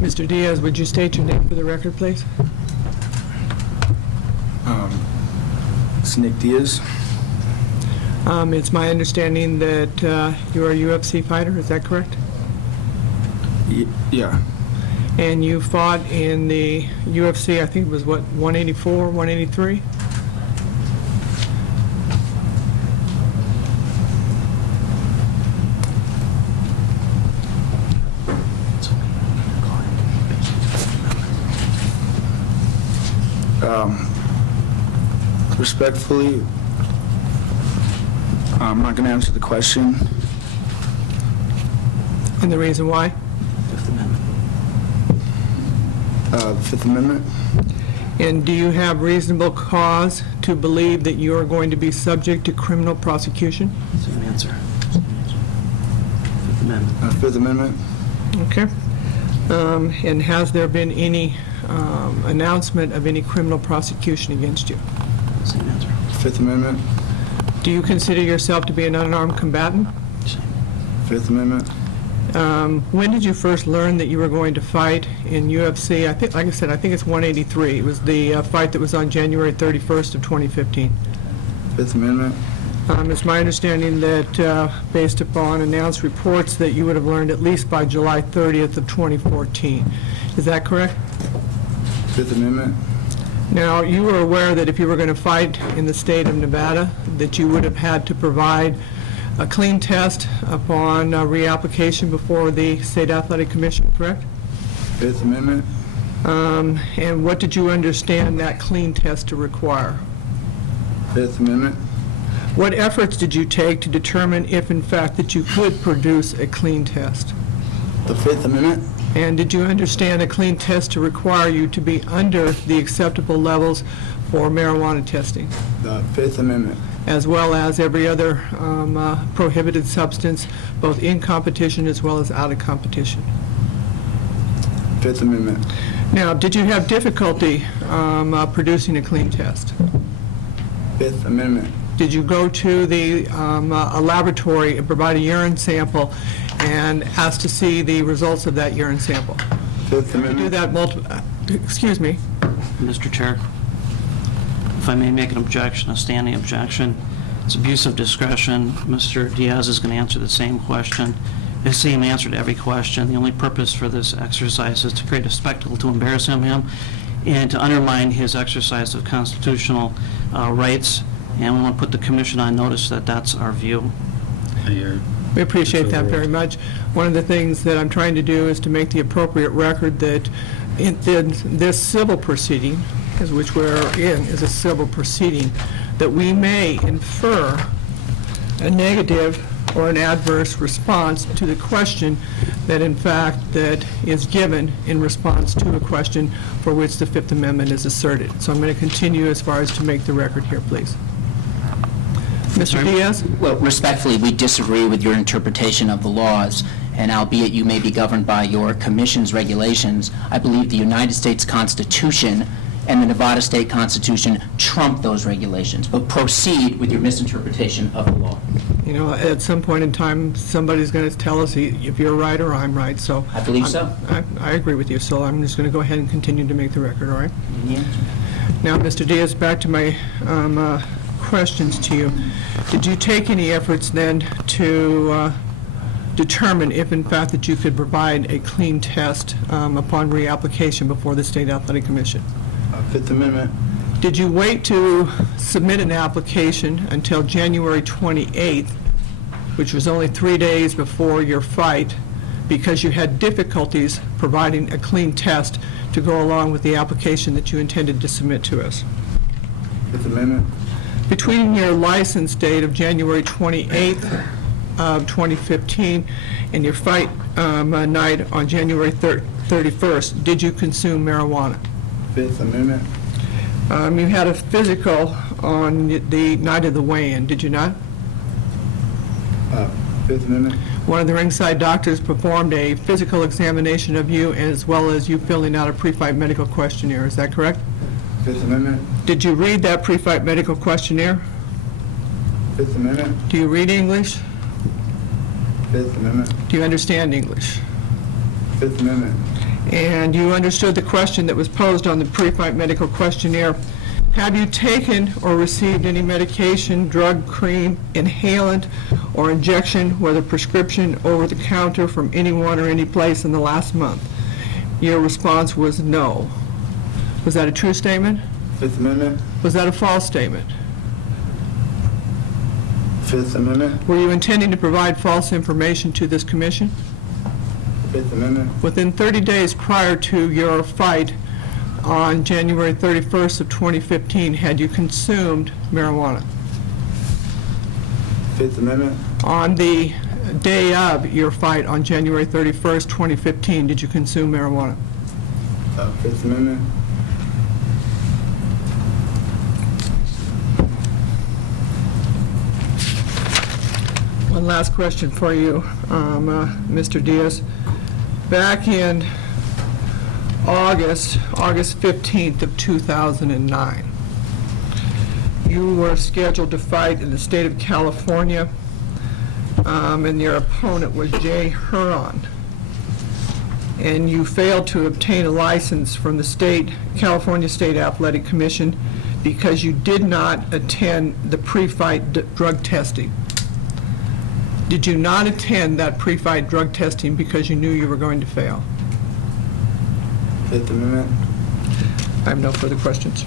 Mr. Diaz, would you state your name for the record, please? It's Nick Diaz. It's my understanding that you're a UFC fighter, is that correct? Yeah. And you fought in the UFC, I think it was, what, 184, 183? Respectfully, I'm not going to answer the question. And the reason why? The Fifth Amendment. And do you have reasonable cause to believe that you are going to be subject to criminal prosecution? Same answer. Fifth Amendment. Fifth Amendment. Okay. And has there been any announcement of any criminal prosecution against you? Same answer. Fifth Amendment. Do you consider yourself to be an unarmed combatant? Same. Fifth Amendment. When did you first learn that you were going to fight in UFC? I think, like I said, I think it's 183. It was the fight that was on January 31st of 2015. Fifth Amendment. It's my understanding that, based upon announced reports, that you would have learned at least by July 30th of 2014. Is that correct? Fifth Amendment. Now, you were aware that if you were going to fight in the state of Nevada, that you would have had to provide a clean test upon reapplication before the State Athletic Commission, correct? Fifth Amendment. And what did you understand that clean test to require? Fifth Amendment. What efforts did you take to determine if, in fact, that you could produce a clean test? The Fifth Amendment. And did you understand a clean test to require you to be under the acceptable levels for marijuana testing, The Fifth Amendment. as well as every other prohibited substance, both in competition as well as out of competition? Fifth Amendment. Now, did you have difficulty producing a clean test? Fifth Amendment. Did you go to a laboratory and provide a urine sample and ask to see the results of that urine sample? Fifth You do Amendment. that excuse me. Mr. Chair, if I may make an objection, a standing objection. It's abuse of discretion. Mr. Diaz is going to answer the same question, the same answer to every question. The only purpose for this exercise is to create a spectacle to embarrass him and to undermine his exercise of constitutional rights. And we want to put the commission on notice that that's our view. We appreciate that very much. One of the things that I'm trying to do is to make the appropriate record that in this civil proceeding, which we're in, is a civil proceeding, that we may infer a negative or an adverse response to the question that, in fact, that is given in response to a question for which the Fifth Amendment is asserted. So I'm going to continue as far as to make the record here, please. Mr. Diaz? Well, respectfully, we disagree with your interpretation of the laws, and albeit you may be governed by your commission's regulations, I believe the United States Constitution and the Nevada State Constitution trump those regulations. But proceed with your misinterpretation of the law. You know, at some point in time, somebody's going to tell us if you're right or I'm right, so... I believe so. I agree with you, so I'm just going to go ahead and continue to make the record, all right? Yeah. Now, Mr. Diaz, back to my questions to you. Did you take any efforts then to determine if, in fact, that you could provide a clean test upon reapplication before the State Athletic Commission? Fifth Amendment. Did you wait to submit an application until January 28th, which was only 3 days before your fight, because you had difficulties providing a clean test to go along with the application that you intended to submit to us? Fifth Amendment. Between your license date of January 28th of 2015 and your fight night on January 31st, did you consume marijuana? Fifth Amendment. You had a physical on the night of the weigh-in, did you not? Fifth Amendment. One of the ringside doctors performed a physical examination of you as well as you filling out a pre-fight medical questionnaire, is that correct? Fifth Amendment. Did you read that pre-fight medical questionnaire? Fifth Amendment. Do you read English? Fifth Amendment. Do you understand English? Fifth Amendment. And you understood the question that was posed on the pre-fight medical questionnaire. Have you taken or received any medication, drug, cream, inhalant, or injection, whether prescription, over-the-counter, from anyone or any place in the last month? Your response was no. Was that a true statement? Fifth Amendment. Was that a false statement? Fifth Amendment. Were you intending to provide false information to this commission? Fifth Amendment. Within 30 days prior to your fight on January 31st of 2015, had you consumed marijuana? Fifth Amendment. On the day of your fight on January 31st, 2015, did you consume marijuana? Fifth Amendment. One last question for you, Mr. Diaz. Back in August 15th of 2009, you were scheduled to fight in the state of California, and your opponent was Jay Huron. And you failed to obtain a license from the California State Athletic Commission because you did not attend the pre-fight drug testing. Did you not attend that pre-fight drug testing because you knew you were going to fail? Fifth Amendment. I have no further questions.